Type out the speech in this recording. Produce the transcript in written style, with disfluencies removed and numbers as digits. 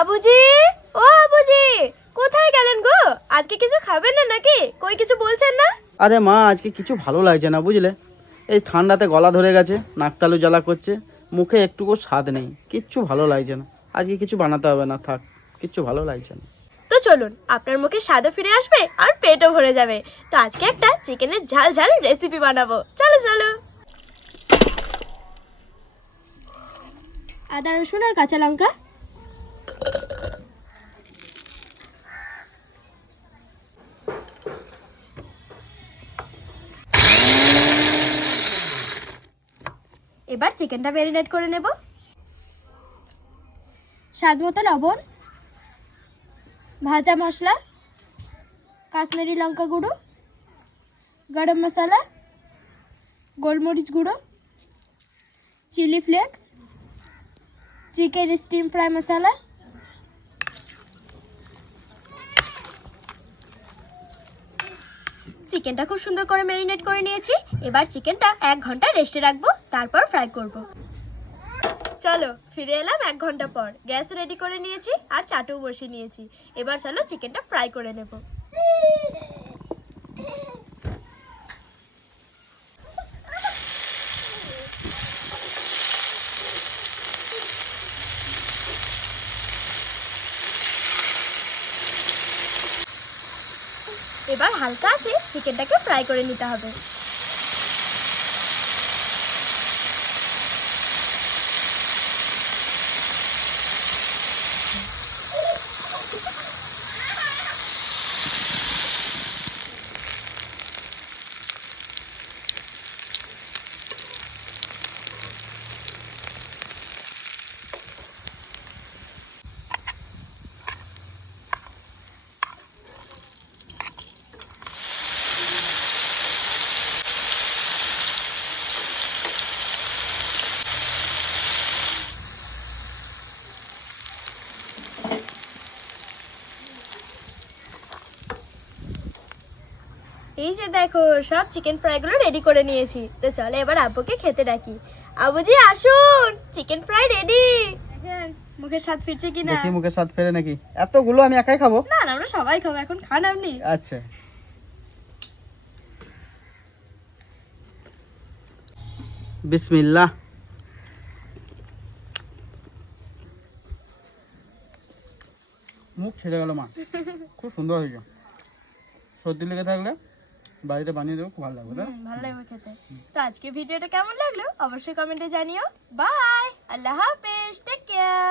আবুজি, ও আবুজি, কোথায় গেলেন গো? আজকে কিছু খাবেন না নাকি? কই কিছু বলছেন না? আরে মা, আজকে কিছু ভালো লাগছে না বুঝলে। এই ঠান্ডাতে গলা ধরে গেছে, নাকতালু জ্বালা করছে, মুখে একটুকু স্বাদ নেই, কিচ্ছু ভালো লাগছে না। আজকে কিছু বানাতে হবে না, থাক, কিচ্ছু ভালো লাগছে না। তো চলুন, আপনার মুখে স্বাদও ফিরে আসবে আর পেটও ভরে যাবে। তো আজকে একটা চিকেনের ঝাল ঝাল রেসিপি বানাবো, চলো চলো। আদা রসুন আর কাঁচা লঙ্কা, এবার চিকেনটা ম্যারিনেট করে নেব। স্বাদ মতো লবণ, ভাজা মশলা, কাশ্মীরি লঙ্কা গুঁড়ো, গরম মশলা, গোলমরিচ গুঁড়ো, chilli flakes, chicken steam fry masala. চিকেনটা খুব সুন্দর করে ম্যারিনেট করে নিয়েছি। এবার চিকেনটা 1 ঘন্টা রেস্টে রাখবো, তারপর ফ্রাই করব। চলো ফিরে এলাম 1 ঘন্টা পর। গ্যাস রেডি করে নিয়েছি আর চাটুও বসিয়ে নিয়েছি। এবার চলো চিকেনটা ফ্রাই করে নেব। এবার হালকা আছে চিকেনটাকে ফ্রাই করে নিতে হবে। এই যে দেখো, সব চিকেন ফ্রাইগুলো রেডি করে নিয়েছি। তো চলো এবার আব্বুকে খেতে ডাকি। আব্বুজি আসুন, চিকেন ফ্রাই রেডি। দেখেন মুখের স্বাদ ফিরছে কিনা। দেখি মুখে স্বাদ ফেরে নাকি। এতগুলো আমি একাই খাবো? না না, আমরা সবাই খাবো। এখন খান আপনি। আচ্ছা, বিসমিল্লাহ। মুখ ছেড়ে গেল মা, খুব সুন্দর হয়েছে। সর্দি লেগে থাকলে বাড়িতে বানিয়ে দেবো, খুব ভালো লাগবে। তাই না? ভালো লাগবে খেতে। তো আজকে ভিডিওটা কেমন লাগলো অবশ্যই কমেন্টে জানিও। বাই, আল্লাহ হাফেজ, টেক কেয়ার।